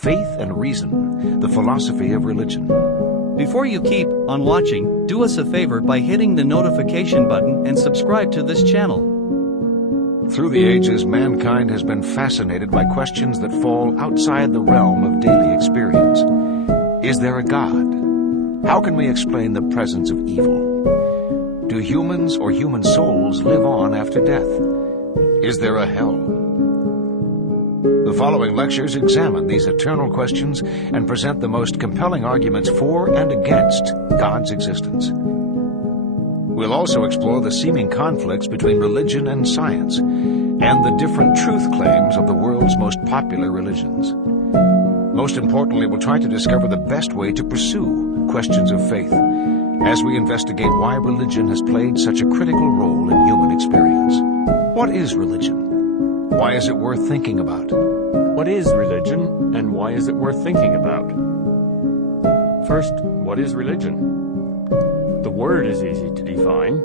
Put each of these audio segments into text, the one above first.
Faith and Reason, the Philosophy of Religion. Before you keep on watching, do us a favor by hitting the notification button and subscribe to this channel. Through the ages, mankind has been fascinated by questions that fall outside the realm of daily experience. Is there a God? How can we explain the presence of evil? Do humans or human souls live on after death? Is there a hell? The following lectures examine these eternal questions and present the most compelling arguments for and against God's existence. We'll also explore the seeming conflicts between religion and science, and the different truth claims of the world's most popular religions. Most importantly, we'll try to discover the best way to pursue questions of faith, as we investigate why religion has played such a critical role in human experience. What is religion? Why is it worth thinking about? What is religion, and why is it worth thinking about? First, what is religion? The word is easy to define.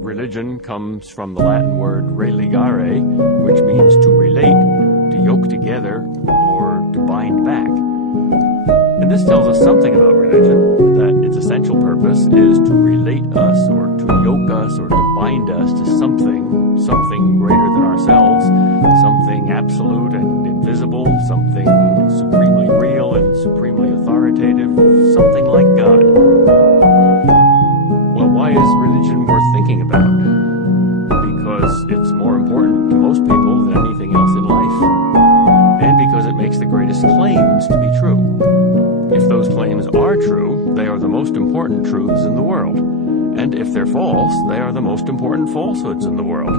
Religion comes from the Latin word religare, which means to relate, to yoke together, or to bind back. And this tells us something about religion, that its essential purpose is to relate us, or to yoke us, or to bind us to something greater than ourselves, something absolute and invisible, something supremely real and supremely authoritative, something like God. Well, why is religion worth thinking about? Because it's more important to most people than anything else in life, and because it makes the greatest claims to be true. If those claims are true, they are the most important truths in the world. And if they're false, they are the most important falsehoods in the world.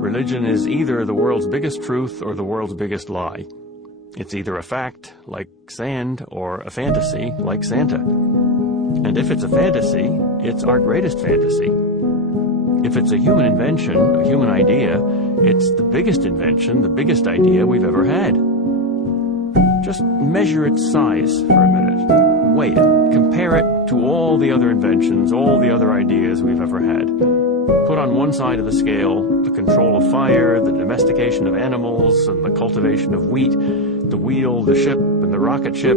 Religion is either the world's biggest truth or the world's biggest lie. It's either a fact, like sand, or a fantasy, like Santa. And if it's a fantasy, it's our greatest fantasy. If it's a human invention, a human idea, it's the biggest invention, the biggest idea we've ever had. Just measure its size for a minute. Weigh it. Compare it to all the other inventions, all the other ideas we've ever had. Put on one side of the scale the control of fire, the domestication of animals, and the cultivation of wheat, the wheel, the ship, and the rocket ship,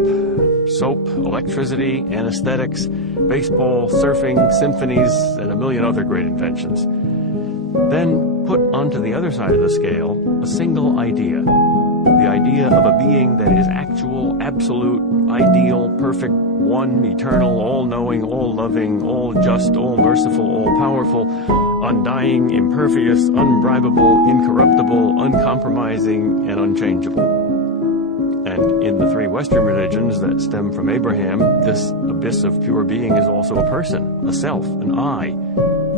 soap, electricity, anesthetics, baseball, surfing, symphonies, and a million other great inventions. Then put onto the other side of the scale a single idea. The idea of a being that is actual, absolute, ideal, perfect, one, eternal, all-knowing, all-loving, all-just, all-merciful, all-powerful, undying, impervious, unbribable, incorruptible, uncompromising, and unchangeable. And in the three Western religions that stem from Abraham, this abyss of pure being is also a person, a self, an I,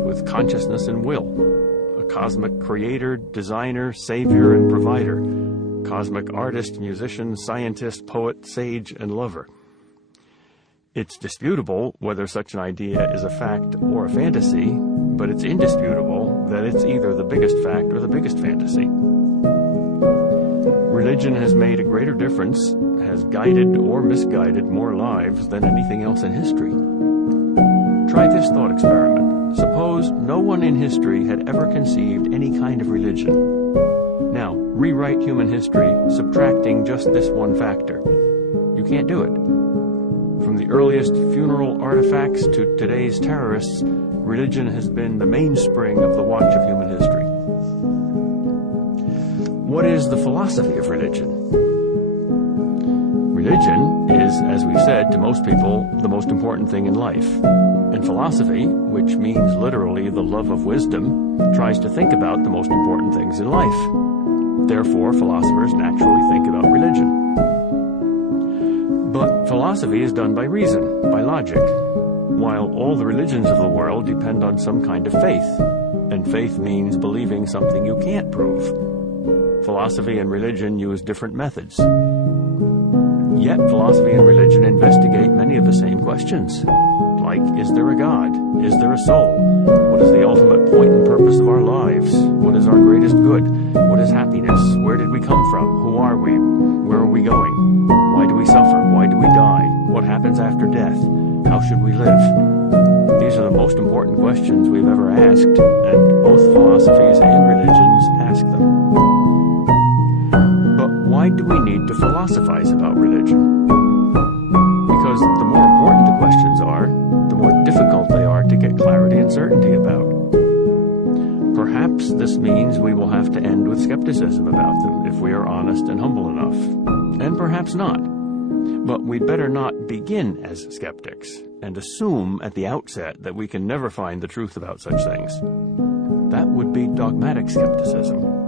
with consciousness and will, a cosmic creator, designer, savior, and provider, cosmic artist, musician, scientist, poet, sage, and lover. It's disputable whether such an idea is a fact or a fantasy, but it's indisputable that it's either the biggest fact or the biggest fantasy. Religion has made a greater difference, has guided or misguided more lives than anything else in history. Try this thought experiment. Suppose no one in history had ever conceived any kind of religion. Now, rewrite human history, subtracting just this one factor. You can't do it. From the earliest funeral artifacts to today's terrorists, religion has been the mainspring of the watch of human history. What is the philosophy of religion? Religion is, as we've said, to most people, the most important thing in life. And philosophy, which means literally the love of wisdom, tries to think about the most important things in life. Therefore, philosophers naturally think about religion. But philosophy is done by reason, by logic, while all the religions of the world depend on some kind of faith, and faith means believing something you can't prove. Philosophy and religion use different methods. Yet philosophy and religion investigate many of the same questions, like, is there a God? Is there a soul? What is the ultimate point and purpose of our lives? What is our greatest good? What is happiness? Where did we come from? Who are we? Where are we going? Why do we suffer? Why do we die? What happens after death? How should we live? These are the most important questions we've ever asked, and both philosophies and religions ask them. But why why do we need to philosophize about religion? Because the more important the questions are, the more difficult they are to get clarity and certainty about. Perhaps this means we will have to end with skepticism about them if we are honest and humble enough. And perhaps not. But we'd better not begin as skeptics and assume at the outset that we can never find the truth about such things. That would be dogmatic skepticism.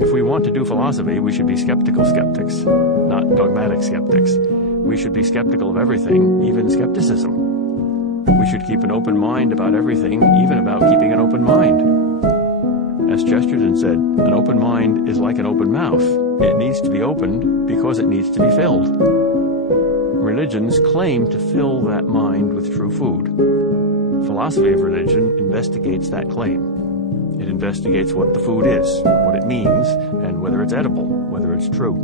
If we want to do philosophy, we should be skeptical skeptics, not dogmatic skeptics. We should be skeptical of everything, even skepticism. We should keep an open mind about everything, even about keeping an open mind. As Chesterton said, an open mind is like an open mouth. It needs to be opened because it needs to be filled. Religions claim to fill that mind with true food. Philosophy of religion investigates that claim. It investigates what the food is, what it means, and whether it's edible, whether it's true.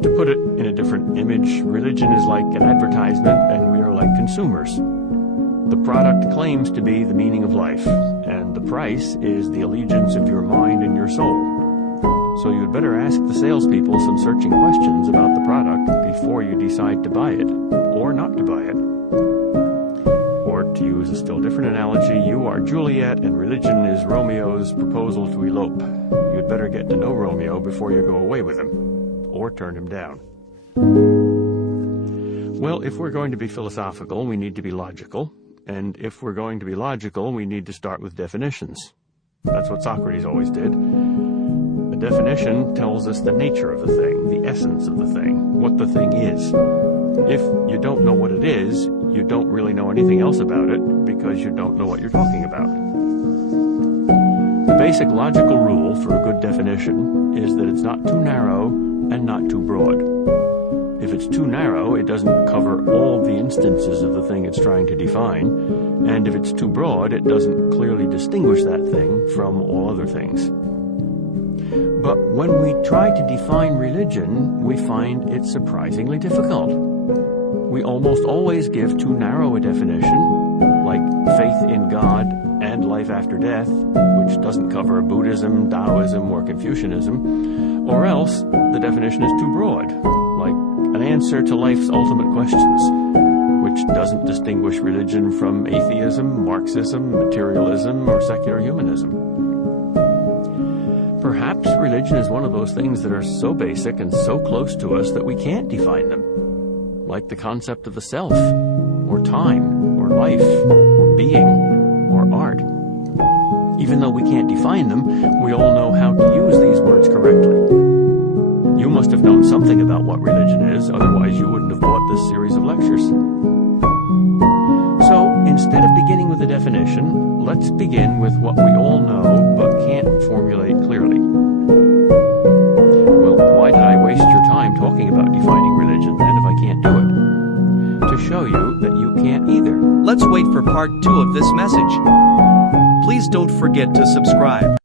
To put it in a different image, religion is like an advertisement and we are like consumers. The product claims to be the meaning of life, and the price is the allegiance of your mind and your soul. So you'd better ask the salespeople some searching questions about the product before you decide to buy it, or not to buy it. Or to use a still different analogy, you are Juliet and religion is Romeo's proposal to elope. You'd better get to know Romeo before you go away with him, or turn him down. Well, if we're going to be philosophical, we need to be logical. And if we're going to be logical, we need to start with definitions. That's what Socrates always did. A definition tells us the nature of the thing, the essence of the thing, what the thing is. If you don't know what it is, you don't really know anything else about it because you don't know what you're talking about. The basic logical rule for a good definition is that it's not too narrow and not too broad. If it's too narrow, it doesn't cover all the instances of the thing it's trying to define, and if it's too broad, it doesn't clearly distinguish that thing from all other things. But when we try to define religion, we find it surprisingly difficult. We almost always give too narrow a definition, like faith in God and life after death, which doesn't cover Buddhism, Taoism, or Confucianism, or else the definition is too broad, like an answer to life's ultimate questions, which doesn't distinguish religion from atheism, Marxism, materialism, or secular humanism. Perhaps religion is one of those things that are so basic and so close to us that we can't define them, like the concept of the self, or time, or life, or being, or art. Even though we can't define them, we all know how to use these words correctly. You must have known something about what religion is, otherwise you wouldn't have bought this series of lectures. So, instead of beginning with a definition, let's begin with what we all know but can't formulate clearly. Well, why did I waste your time talking about defining religion then if I can't do it? To show you that you can't either. Let's wait for part 2 of this message. Please don't forget to subscribe.